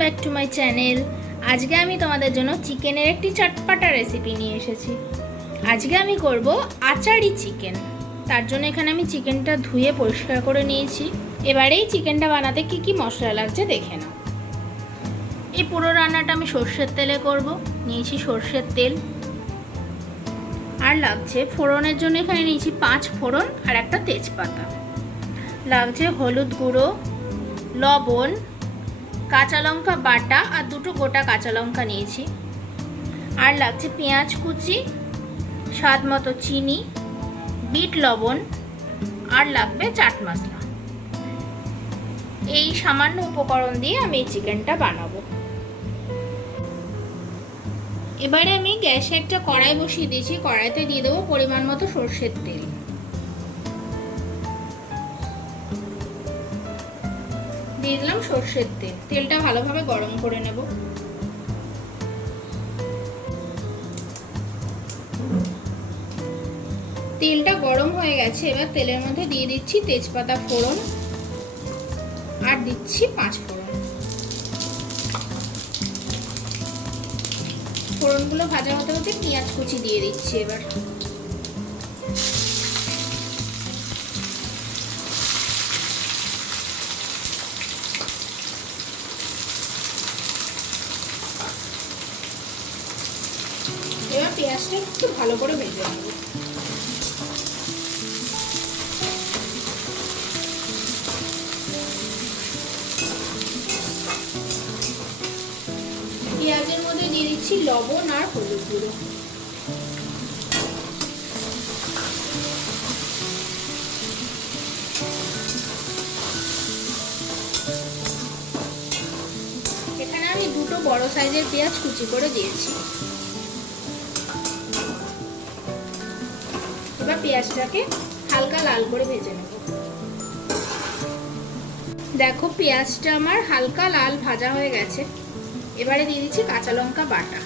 Back to my channel. আজকে আমি তোমাদের জন্য চিকেনের একটি চটপটা রেসিপি নিয়ে এসেছি। আজকে আমি করব আচারি চিকেন। তার জন্য এখানে আমি চিকেনটা ধুয়ে পরিষ্কার করে নিয়েছি। এবারে এই চিকেনটা বানাতে কি কি মশলা লাগছে দেখে নাও। এই পুরো রান্নাটা আমি সর্ষের তেলে করব। নিয়েছি সর্ষের তেল, আর লাগছে ফোড়নের জন্য এখানে নিয়েছি 5 ফোড়ন আর একটা তেজপাতা। লাগছে হলুদ গুঁড়ো, লবণ, কাঁচা লঙ্কা বাটা আর 2টো গোটা কাঁচা লঙ্কা নিয়েছি। আর লাগছে পেঁয়াজ কুচি, স্বাদ মতো চিনি, বিট লবণ, আর লাগবে চাট মশলা। এই সামান্য উপকরণ দিয়ে আমি এই চিকেনটা বানাবো। এবারে আমি গ্যাসে একটা কড়াই বসিয়ে দিয়েছি। কড়াইতে দিয়ে দেবো পরিমাণ মতো সর্ষের তেল। দিয়ে দিলাম সর্ষের তেল। তেলটা ভালোভাবে গরম করে নেব। তেলটা গরম হয়ে গেছে। এবার তেলের মধ্যে দিয়ে দিচ্ছি তেজপাতা ফোড়ন আর দিচ্ছি 5 ফোড়ন। ফোড়নগুলো ভাজা হতে হতে পেঁয়াজ কুচি দিয়ে দিচ্ছি। এবার পেঁয়াজটা একটু ভালো করে ভেজে নেব। পেঁয়াজের মধ্যে দিয়ে দিচ্ছি লবণ আর হলুদ গুঁড়ো। এখানে আমি 2টো বড় সাইজের পেঁয়াজ কুচি করে দিয়েছি। এবার পেঁয়াজটাকে হালকা লাল করে ভেজে নেব। দেখো পেঁয়াজটা আমার হালকা লাল ভাজা হয়ে গেছে। এবারে দিয়ে দিচ্ছি কাঁচা লঙ্কা বাটা।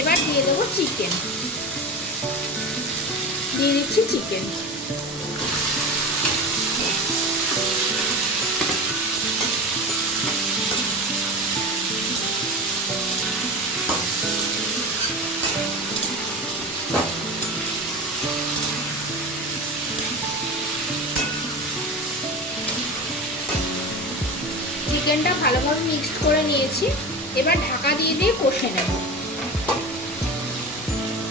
এবার দিয়ে দেবো চিকেন। দিয়ে দিচ্ছি চিকেন। চিকেনটা ভালোভাবে মিক্সড করে নিয়েছি। এবার ঢাকা দিয়ে কষে নেব।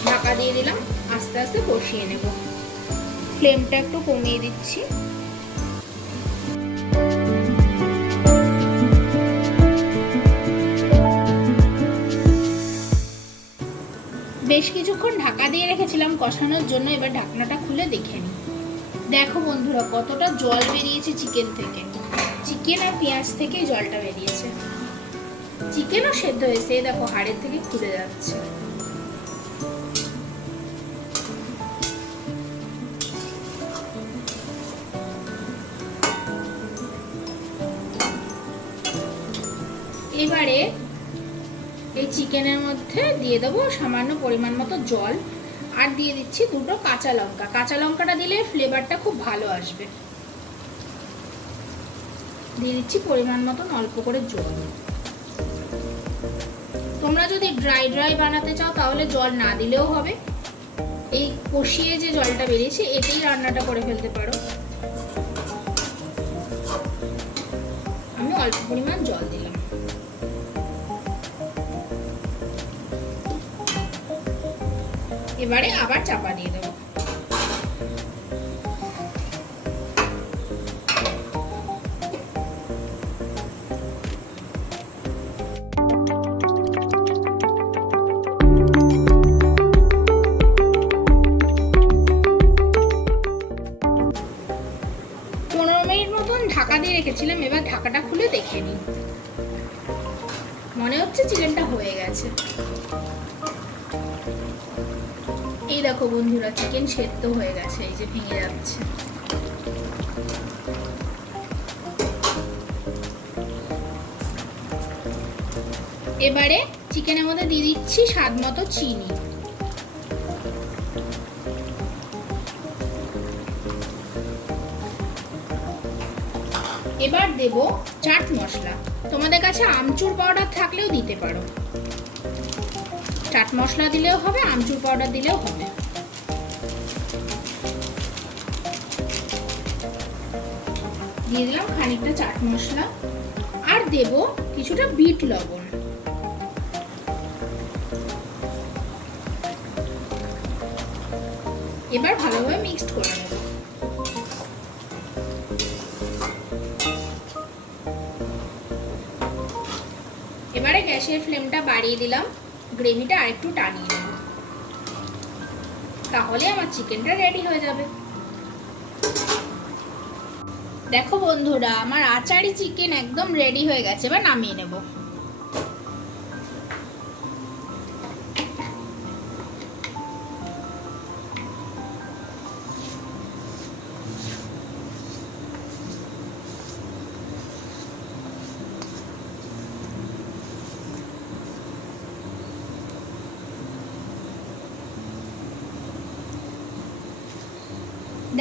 ঢাকা দিয়ে দিলাম, আস্তে আস্তে কষিয়ে নেব। ফ্লেমটা একটু কমিয়ে দিচ্ছি। বেশ কিছুক্ষণ ঢাকা দিয়ে রেখেছিলাম কষানোর জন্য। এবার ঢাকনাটা খুলে দেখে নিই। দেখো বন্ধুরা কতটা জল বেরিয়েছে চিকেন থেকে। চিকেন আর পেঁয়াজ থেকে জলটা বেরিয়েছে। চিকেনও সেদ্ধ হয়েছে। দেখো হাড়ের থেকে খুলে যাচ্ছে। এবারে এই চিকেনের মধ্যে দিয়ে দেবো সামান্য পরিমাণ মতো জল, আর দিয়ে দিচ্ছি 2টো কাঁচা লঙ্কা। কাঁচা লঙ্কাটা দিলে ফ্লেভারটা খুব ভালো আসবে। দিয়ে দিচ্ছি পরিমাণ মতন অল্প করে জল। তোমরা যদি ড্রাই বানাতে চাও তাহলে জল না দিলেও হবে। এই কষিয়ে যে জলটা বেরিয়েছে এতেই রান্নাটা করে ফেলতে পারো। আমি অল্প পরিমাণ জল দিলাম। এবারে আবার চাপা দিয়ে দেবো। ঢাকা দিয়ে রেখেছিলাম। এবার ঢাকাটা খুলে দেখে নিই। মনে হচ্ছে চিকেনটা হয়ে গেছে। এই দেখো বন্ধুরা চিকেন সেদ্ধ হয়ে গেছে। এই যে ভেঙে যাচ্ছে। এবারে চিকেনের মধ্যে দিয়ে দিচ্ছি স্বাদ মতো চিনি। এবার দেব চাট মশলা। তোমাদের কাছে আমচুর পাউডার থাকলেও দিতে পারো, চাট মশলা দিলেও হবে, আমচুর পাউডার দিলেও হবে। দিয়ে দিলাম খানিকটা চাট মশলা, আর দেব কিছুটা বিট লবণ। এবার ভালোভাবে মিক্সড করে নেব। এবারে গ্যাসের ফ্লেমটা বাড়িয়ে দিলাম, গ্রেভিটা আরেকটু টানিয়ে নেব, তাহলে আমার চিকেনটা রেডি হয়ে যাবে। দেখো বন্ধুরা, আমার আচারি চিকেন একদম রেডি হয়ে গেছে, এবার নামিয়ে নেব।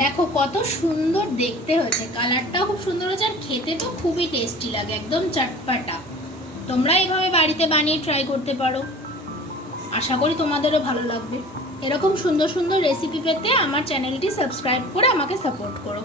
দেখো কত সুন্দর দেখতে হয়েছে, কালারটাও খুব সুন্দর হয়েছে, আর খেতে তো খুবই টেস্টি লাগে, একদম চটপাটা। তোমরা এইভাবে বাড়িতে বানিয়ে ট্রাই করতে পারো, আশা করি তোমাদেরও ভালো লাগবে। এরকম সুন্দর সুন্দর রেসিপি পেতে আমার চ্যানেলটি সাবস্ক্রাইব করে আমাকে সাপোর্ট করো।